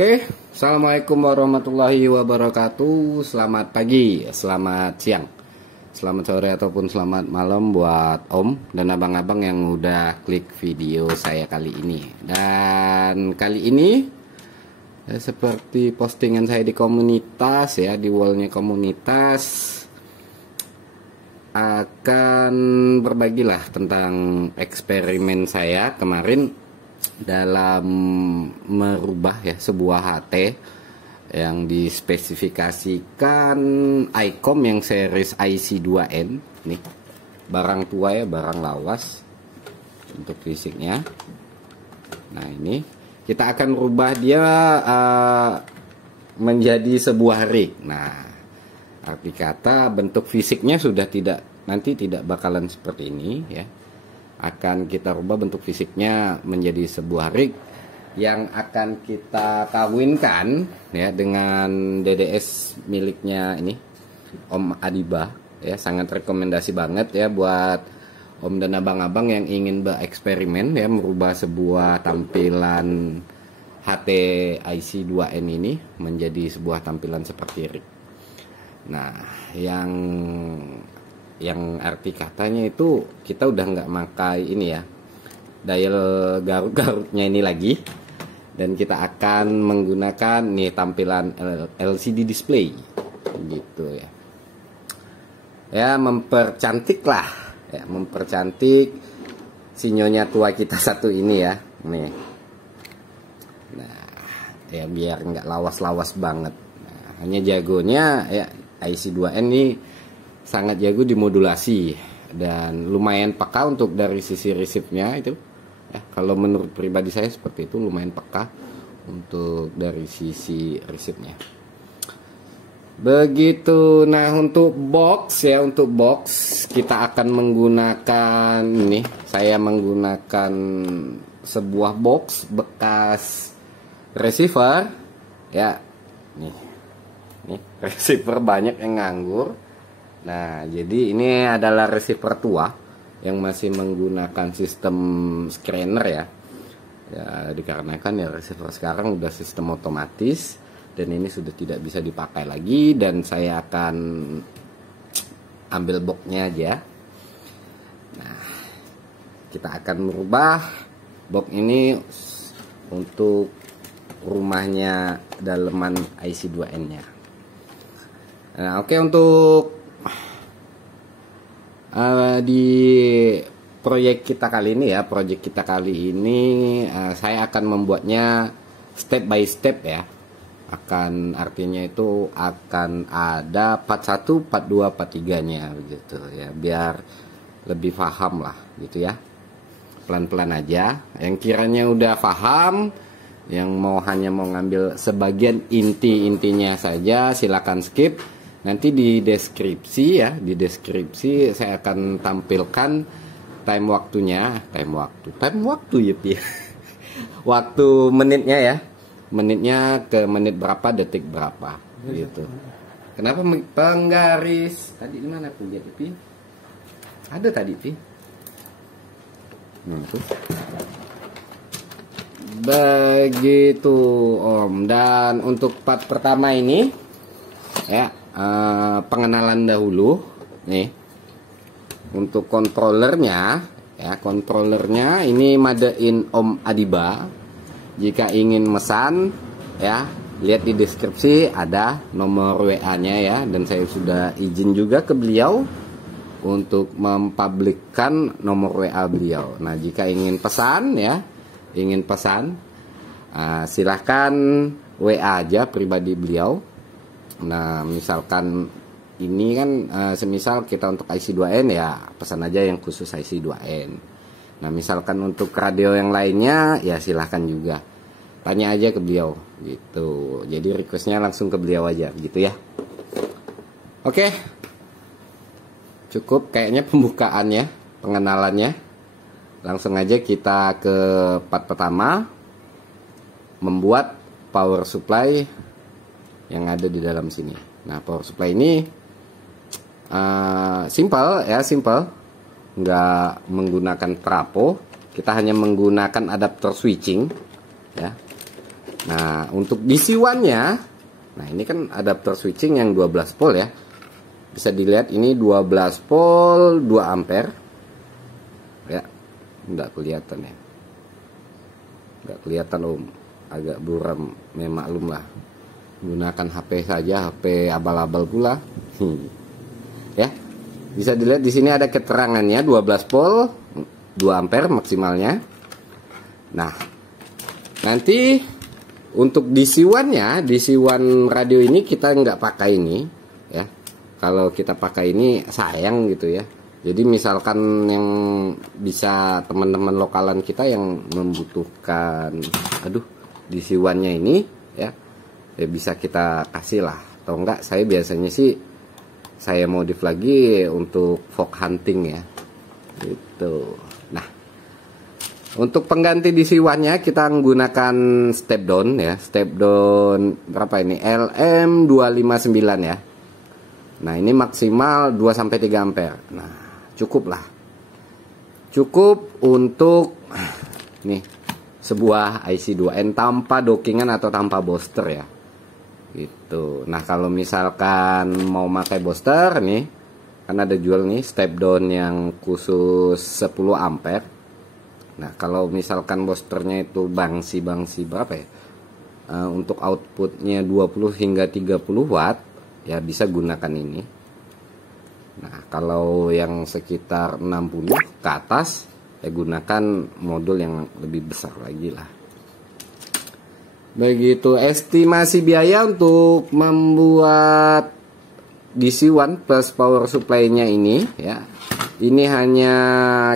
Oke, assalamualaikum warahmatullahi wabarakatuh. Selamat pagi, selamat siang, selamat sore ataupun selamat malam buat Om dan abang-abang yang udah klik video saya kali ini. Dan kali ini seperti postingan saya di komunitas ya, di wallnya komunitas, akan berbagilah tentang eksperimen saya kemarin dalam merubah ya sebuah HT yang dispesifikasikan ICOM yang series IC2N. Nih, barang tua ya, barang lawas untuk fisiknya. Nah, ini kita akan rubah dia menjadi sebuah rig. Nah, arti kata bentuk fisiknya sudah nanti tidak bakalan seperti ini ya. Akan kita rubah bentuk fisiknya menjadi sebuah rig yang akan kita kawinkan ya dengan DDS miliknya ini Om Adiba ya. Sangat rekomendasi banget ya buat Om dan abang-abang yang ingin bereksperimen ya, merubah sebuah tampilan HT IC2N ini menjadi sebuah tampilan seperti rig. Nah, yang arti katanya itu kita udah nggak pakai ini ya, dial garut-garutnya ini lagi, dan kita akan menggunakan nih tampilan LCD display gitu ya. Ya, mempercantik lah ya, mempercantik si nyonya tua kita satu ini ya nih. Nah ya, biar nggak lawas-lawas banget. Nah, hanya jagonya ya IC2N ini sangat jago di modulasi dan lumayan peka untuk dari sisi resipnya itu ya. Kalau menurut pribadi saya seperti itu, lumayan peka untuk dari sisi resipnya begitu. Nah, untuk box ya, untuk box kita akan menggunakan ini, saya menggunakan sebuah box bekas receiver ya. Nih receiver banyak yang nganggur. Nah, jadi ini adalah receiver tua yang masih menggunakan sistem scanner ya. Ya, dikarenakan ya receiver sekarang udah sistem otomatis dan ini sudah tidak bisa dipakai lagi, dan saya akan ambil boxnya aja. Nah, kita akan merubah box ini untuk rumahnya daleman IC2N-nya. Nah, oke, untuk di proyek kita kali ini saya akan membuatnya step by step ya. Artinya itu akan ada part 1, part 2, part 3-nya begitu ya, biar lebih paham lah gitu ya. Pelan-pelan aja. Yang kiranya udah paham, yang hanya mau ngambil sebagian intinya saja, silakan skip. Nanti di deskripsi ya, saya akan tampilkan time waktu ya Pi. Waktu menitnya ya. Menitnya ke menit berapa, detik berapa gitu. Kenapa penggaris? Tadi di mana Pi? Jadi Pi? Ada tadi Pi. Tuh. Begitu Om. Dan untuk part pertama ini ya, pengenalan dahulu nih. Untuk kontrolernya ya, kontrolernya ini madein Om Adiba. Jika ingin mesan ya, lihat di deskripsi ada nomor WA-nya ya, dan saya sudah izin juga ke beliau untuk mempublikkan nomor WA beliau. Nah, jika ingin pesan ya, silahkan WA aja pribadi beliau. Nah, misalkan ini kan semisal kita untuk IC2N ya, pesan aja yang khusus IC2N. Nah, misalkan untuk radio yang lainnya ya silahkan juga, tanya aja ke beliau gitu. Jadi requestnya langsung ke beliau aja gitu ya. Oke, cukup kayaknya pembukaannya, pengenalannya. Langsung aja kita ke part pertama, membuat power supply yang ada di dalam sini. Nah, power supply ini simple, nggak menggunakan trapo, kita hanya menggunakan adapter switching ya. Nah, untuk DC1-nya, nah ini kan adapter switching yang 12 volt ya. Bisa dilihat ini 12 volt 2 ampere. Ya, enggak kelihatan ya. Enggak kelihatan Om. Agak buram, memaklum lah. Gunakan HP saja, HP abal-abal pula. Ya. Bisa dilihat di sini ada keterangannya 12 volt 2 ampere maksimalnya. Nah, nanti untuk DC1-nya, DC1 radio ini kita nggak pakai ini ya. Kalau kita pakai ini sayang gitu ya. Jadi misalkan yang bisa teman-teman lokalan kita yang membutuhkan DC1-nya ini ya bisa kita kasih lah. Atau enggak, saya biasanya sih saya modif lagi untuk fog hunting ya. Gitu. Nah, untuk pengganti DC1-nya kita menggunakan step down ya. Step down berapa ini? LM259 ya. Nah, ini maksimal 2 sampai 3 ampere. Nah, cukup lah. Cukup untuk nih sebuah IC2N tanpa dockingan atau tanpa booster ya. Gitu. Nah, kalau misalkan mau pakai booster nih, kan ada jual nih step down yang khusus 10 ampere. Nah, kalau misalkan boosternya itu bangsi berapa ya? Untuk outputnya 20 hingga 30 watt, ya bisa gunakan ini. Nah, kalau yang sekitar 60 ke atas, ya gunakan modul yang lebih besar lagi lah. Begitu estimasi biaya untuk membuat DC1 plus power supply-nya ini ya. Ini hanya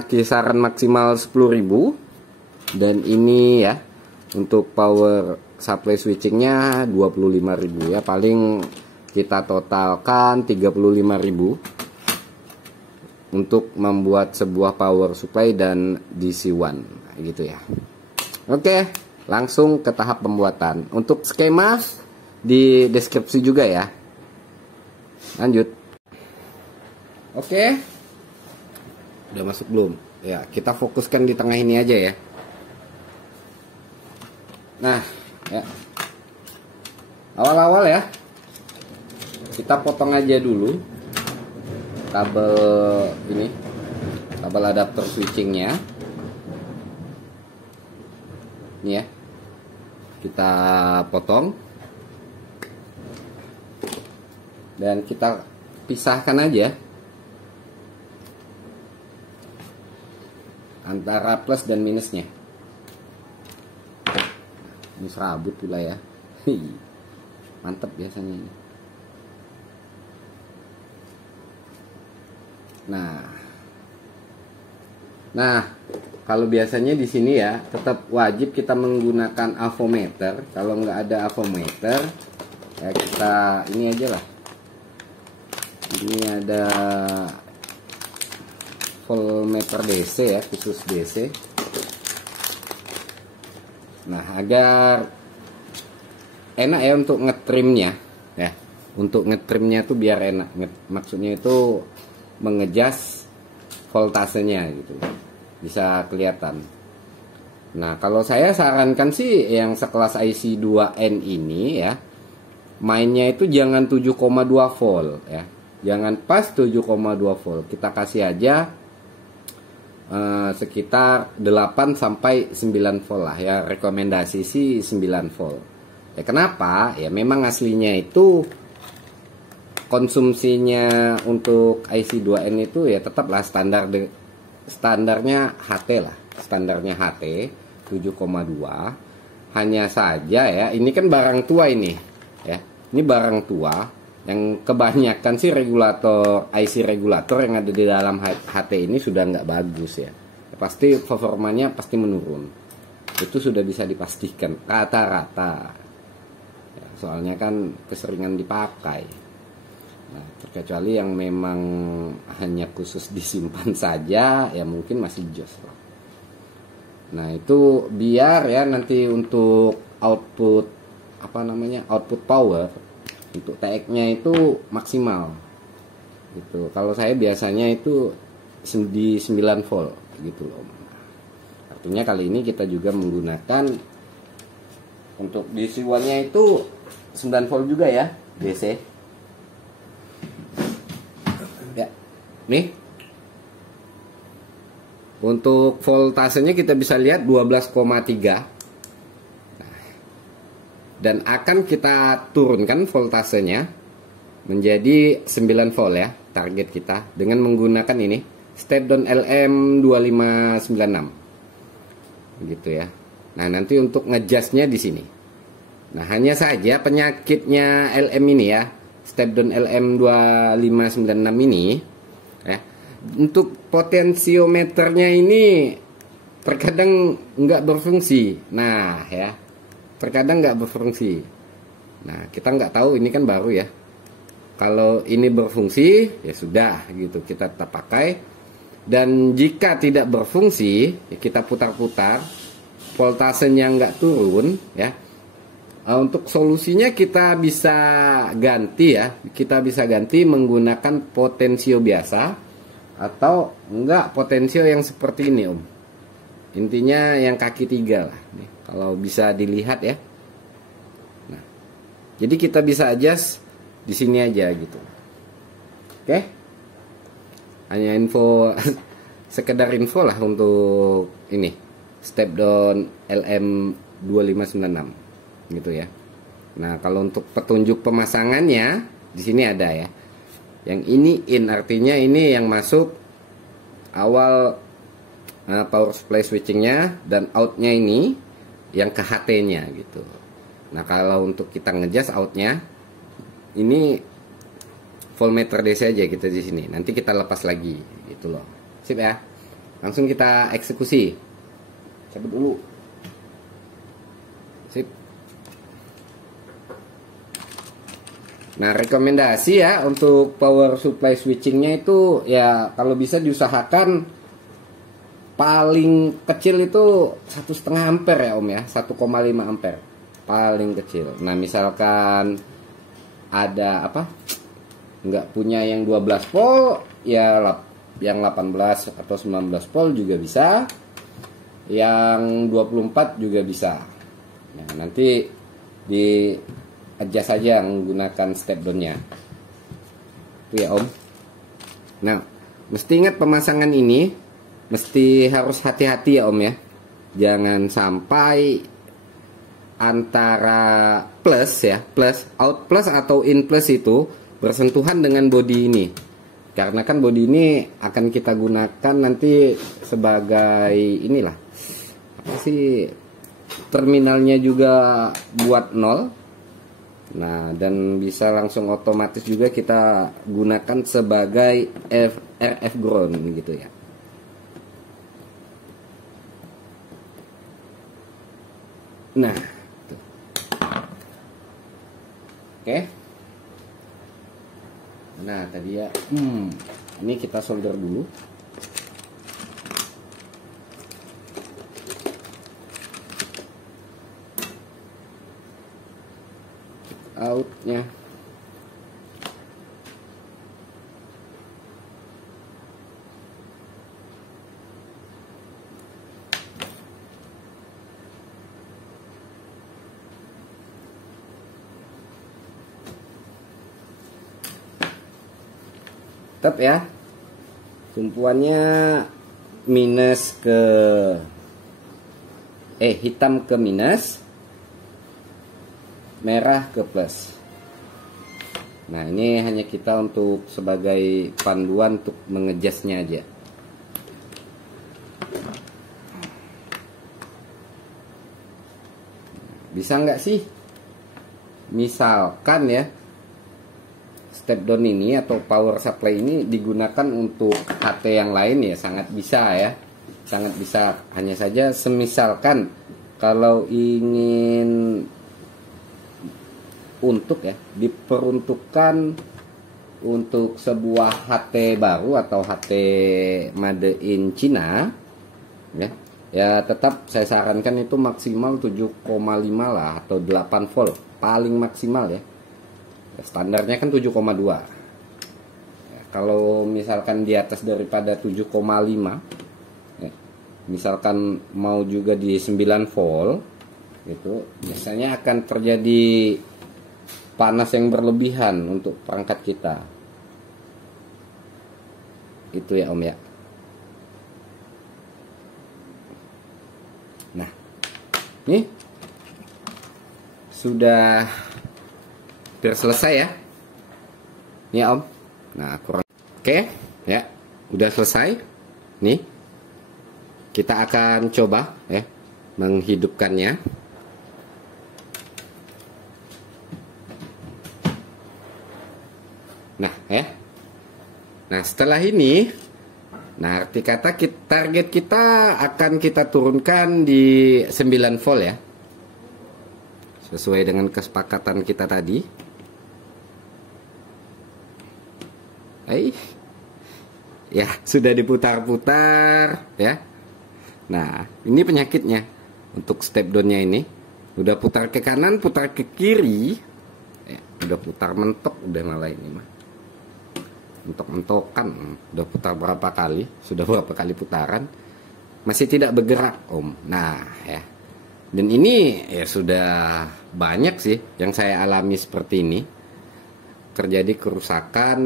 kisaran maksimal 10.000 dan ini ya untuk power supply switchingnya 25.000 ya, paling kita totalkan 35.000 untuk membuat sebuah power supply dan DC1 gitu ya. Oke, langsung ke tahap pembuatan. Untuk skema di deskripsi juga ya. Lanjut. Oke. Udah masuk belum? Ya, kita fokuskan di tengah ini aja ya. Nah, ya. Awal-awal ya. Kita potong aja dulu kabel ini. Kabel adapter switchingnya. Ini ya. Kita potong. Dan kita pisahkan aja antara plus dan minusnya. Ini serabut pula ya. Mantap biasanya ini. Nah, kalau biasanya di sini ya tetap wajib kita menggunakan avometer. Kalau nggak ada avometer, ya kita ini aja lah. Ini ada voltmeter DC ya, khusus DC. Nah, agar enak ya untuk ngetrimnya ya. Untuk ngetrimnya tuh biar enak. Maksudnya itu mengejas voltasenya gitu. Bisa kelihatan. Nah, kalau saya sarankan sih yang sekelas IC2N ini ya, mainnya itu jangan 7,2 volt ya. Jangan pas 7,2 volt. Kita kasih aja sekitar 8 sampai 9 volt lah ya. Rekomendasi sih 9 volt. Ya kenapa? Ya memang aslinya itu konsumsinya untuk IC2N itu ya tetaplah standarnya HT lah. Standarnya HT 7,2. Hanya saja ya, ini kan barang tua ini ya. Ini barang tua yang kebanyakan sih regulator IC regulator yang ada di dalam HT ini sudah nggak bagus ya. Pasti performanya pasti menurun. Itu sudah bisa dipastikan rata-rata. Ya, soalnya kan keseringan dipakai. Nah, terkecuali yang memang hanya khusus disimpan saja, ya mungkin masih jos lah. Nah, itu biar ya nanti untuk output output power untuk TX-nya itu maksimal. Gitu. Kalau saya biasanya itu di 9 volt gitu loh. Artinya kali ini kita juga menggunakan Untuk visualnya itu 9 volt juga ya, DC. Ya. Nih. Untuk voltasenya kita bisa lihat 12,3. Dan akan kita turunkan voltasenya menjadi 9 volt ya, target kita dengan menggunakan ini step down LM2596 gitu ya. Nah, nanti untuk ngejasnya di sini. Nah, hanya saja penyakitnya LM ini ya, step down LM2596 ini ya, untuk potensiometernya ini terkadang nggak berfungsi. Nah ya, terkadang nggak berfungsi. Nah, kita nggak tahu, ini kan baru ya. Kalau ini berfungsi ya sudah gitu, kita tetap pakai. Dan jika tidak berfungsi ya kita putar-putar, voltasenya nggak turun ya. Untuk solusinya kita bisa ganti ya, kita bisa ganti menggunakan potensio biasa atau enggak potensio yang seperti ini Om. Intinya yang kaki 3 lah nih, kalau bisa dilihat ya. Nah, jadi kita bisa adjust di sini aja gitu. Oke, hanya info sekedar info lah untuk ini step down LM2596 gitu ya. Nah, kalau untuk petunjuk pemasangannya di sini ada ya. Yang ini in, artinya ini yang masuk awal power supply switchingnya, dan outnya ini yang ke HT-nya gitu. Nah, kalau untuk kita ngejas outnya ini voltmeter DC aja kita di sini. Nanti kita lepas lagi gitu loh. Sip ya. Langsung kita eksekusi. Cabut dulu. Sip. Nah, rekomendasi ya untuk power supply switchingnya itu ya kalau bisa diusahakan paling kecil itu 1,5 ampere ya Om ya, 1,5 ampere paling kecil. Nah, misalkan ada apa, nggak punya yang 12 volt ya, yang 18 atau 19 volt juga bisa, yang 24 juga bisa. Nah, nanti di adjust saja menggunakan step down-nya itu ya Om. Nah, mesti ingat pemasangan ini mesti harus hati-hati ya Om ya, jangan sampai antara plus ya, plus out plus atau in plus itu bersentuhan dengan body ini, karena kan body ini akan kita gunakan nanti sebagai inilah apa sih, terminalnya juga buat 0. Nah, dan bisa langsung otomatis juga kita gunakan sebagai RF ground gitu ya. Nah, tuh. Oke. Nah, tadi ya, ini kita solder dulu. Outnya tetap ya, tumpuannya minus ke hitam ke minus, merah ke plus. Nah, ini hanya kita untuk sebagai panduan untuk mengejasnya aja. Bisa nggak sih misalkan ya step down ini atau power supply ini digunakan untuk HT yang lain? Ya sangat bisa ya, sangat bisa. Hanya saja semisalkan kalau ingin untuk ya diperuntukkan untuk sebuah HT baru atau HT made in China ya, ya tetap saya sarankan itu maksimal 7,5 lah atau 8 volt paling maksimal ya. Standarnya kan 7,2 ya, kalau misalkan di atas daripada 7,5 ya, misalkan mau juga di 9 volt Itu biasanya akan terjadi panas yang berlebihan untuk perangkat kita. Itu ya Om ya. Nah, ini sudah hampir selesai ya. Ini ya Om. Nah, kurang. Oke, ya. Udah selesai. Nih. Kita akan coba ya menghidupkannya. Nah, ya. Nah, setelah ini, nah, arti kata target kita akan kita turunkan di 9 volt ya. Sesuai dengan kesepakatan kita tadi. Ya, sudah diputar-putar ya. Nah, ini penyakitnya. Untuk step down-nya ini udah putar ke kanan, putar ke kiri. Ya, udah putar mentok udah malah ini mah. Mentok-mentokan udah putar berapa kali, sudah berapa kali putaran masih tidak bergerak Om. Nah ya, dan ini ya sudah banyak sih yang saya alami seperti ini, terjadi kerusakan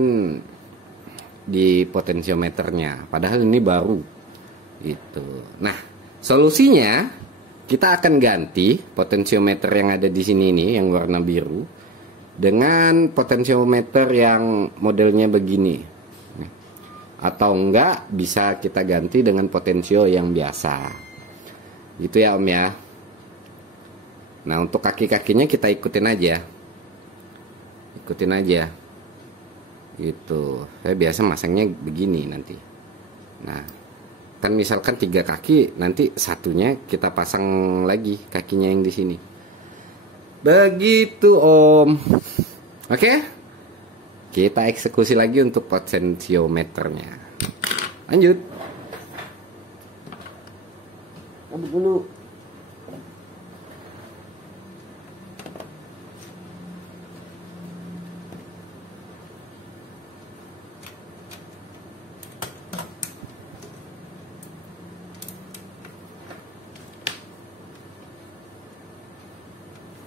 di potensiometernya, padahal ini baru itu. Nah, solusinya kita akan ganti potensiometer yang ada di sini ini yang warna biru dengan potensiometer yang modelnya begini, atau enggak bisa kita ganti dengan potensio yang biasa gitu ya Om ya. Nah, untuk kaki-kakinya kita ikutin aja gitu. Saya biasa masangnya begini nanti. Nah, kan misalkan 3 kaki, nanti satunya kita pasang lagi kakinya yang di sini. Begitu Om. Oke, kita eksekusi lagi untuk potensiometernya. Lanjut. Cabut dulu.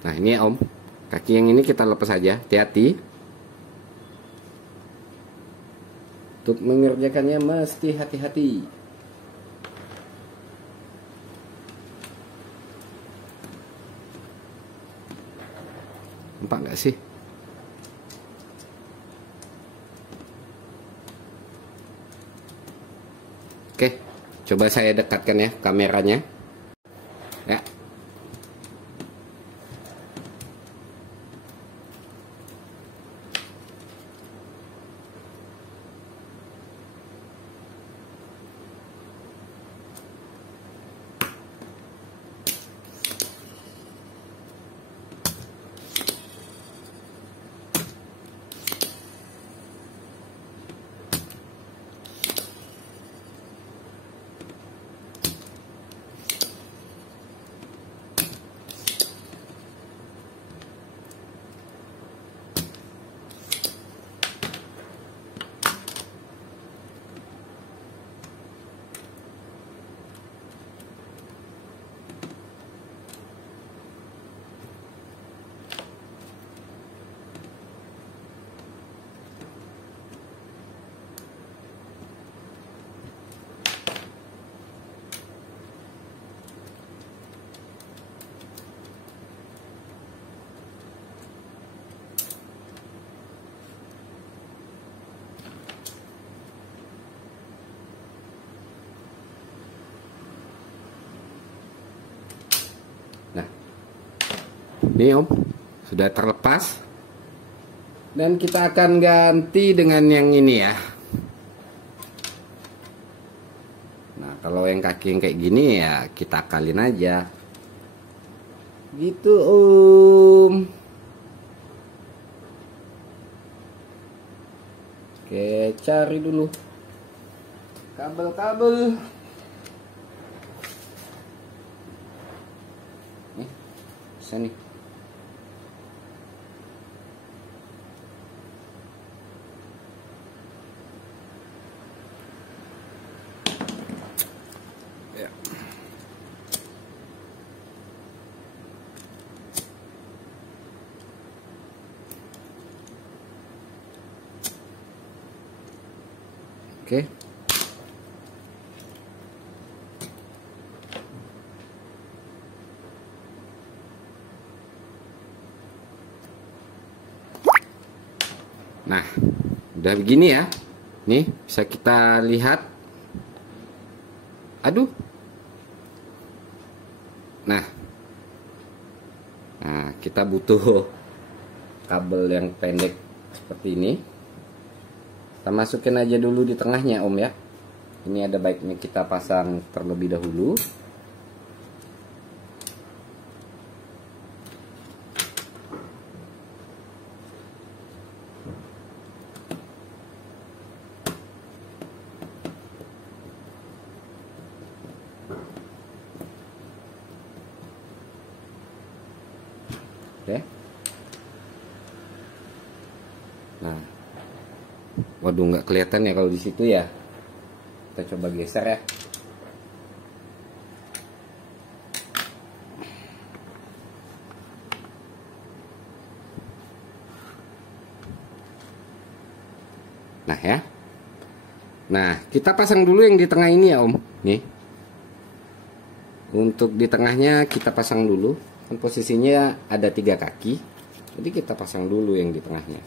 Nah, ini ya Om, kaki yang ini kita lepas aja, hati-hati. Untuk mengerjakannya mesti hati-hati. Nampak nggak sih? Oke, coba saya dekatkan ya kameranya. Ya. Ini Om, sudah terlepas. Dan kita akan ganti dengan yang ini ya. Nah, kalau yang kaki yang kayak gini ya kita akalin aja. Gitu Om. Oke, cari dulu kabel-kabel. Nih, bisa nih. Oke. Nah, udah begini ya. Nih, bisa kita lihat. Aduh. Nah, kita butuh kabel yang pendek seperti ini. Kita masukin aja dulu di tengahnya, Om ya. Ini ada baiknya kita pasang terlebih dahulu. Oke. Nah, waduh, nggak kelihatan ya kalau di situ ya. Kita coba geser ya. Nah ya. Nah, kita pasang dulu yang di tengah ini ya, Om. Nih. Untuk di tengahnya kita pasang dulu. Kan posisinya ada 3 kaki. Jadi kita pasang dulu yang di tengahnya.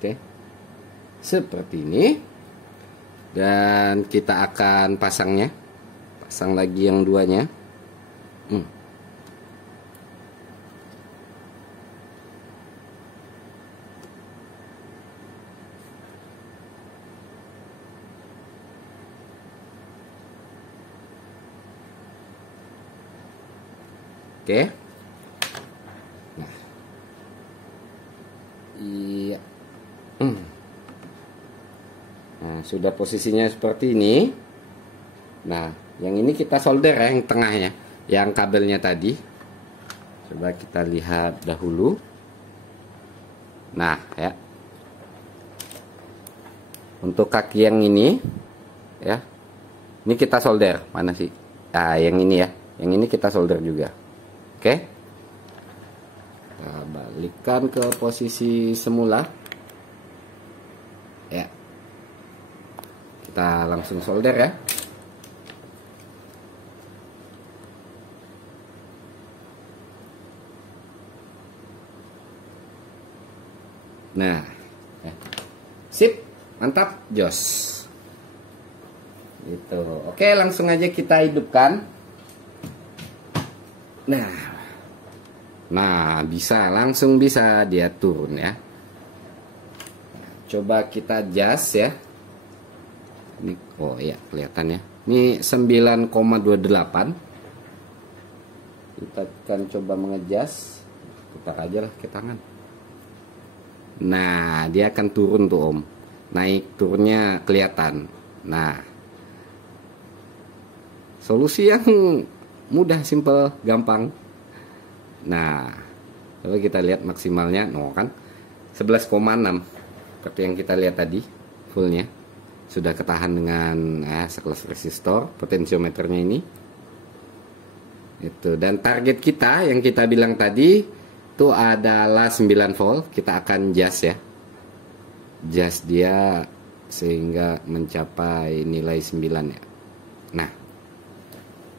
Oke, seperti ini. Dan kita akan pasangnya. Pasang lagi yang duanya. Oke. Nah. Iya. Nah, sudah posisinya seperti ini. Nah, yang ini kita solder ya, yang tengahnya, yang kabelnya tadi. Coba kita lihat dahulu. Nah, ya. Untuk kaki yang ini, ya. Ini kita solder. Mana sih? Ah, yang ini ya. Yang ini kita solder juga. Oke. Kita balikkan ke posisi semula. Ya. Kita langsung solder ya. Nah, ya. Sip, mantap, jos. Gitu. Oke, langsung aja kita hidupkan. Nah, bisa, langsung bisa dia turun ya. Coba kita adjust ya. Ini, oh ya, kelihatan ya. Ini 9,28. Kita akan coba mengejas. Putar aja lah ke tangan. Nah, dia akan turun tuh, Om. Naik turunnya kelihatan. Nah, solusi yang mudah, simple, gampang. Nah, coba kita lihat maksimalnya, no kan 11,6 seperti yang kita lihat tadi, fullnya sudah ketahan dengan sekelas resistor, potensiometernya ini. Itu, dan target kita yang kita bilang tadi itu adalah 9 volt. Kita akan adjust ya, adjust dia sehingga mencapai nilai 9 ya. Nah,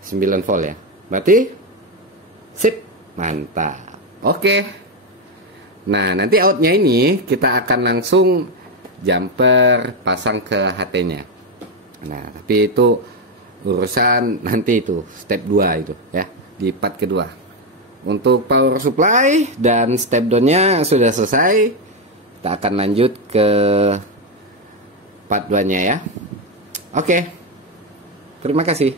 9 volt ya, berarti sip, mantap. Oke. Nah, nanti outnya ini kita akan langsung jumper pasang ke HT-nya. Nah, tapi itu urusan nanti, itu step 2 itu ya, di part kedua. Untuk power supply dan step down-nya sudah selesai. Kita akan lanjut ke part 2-nya ya. Oke. Terima kasih.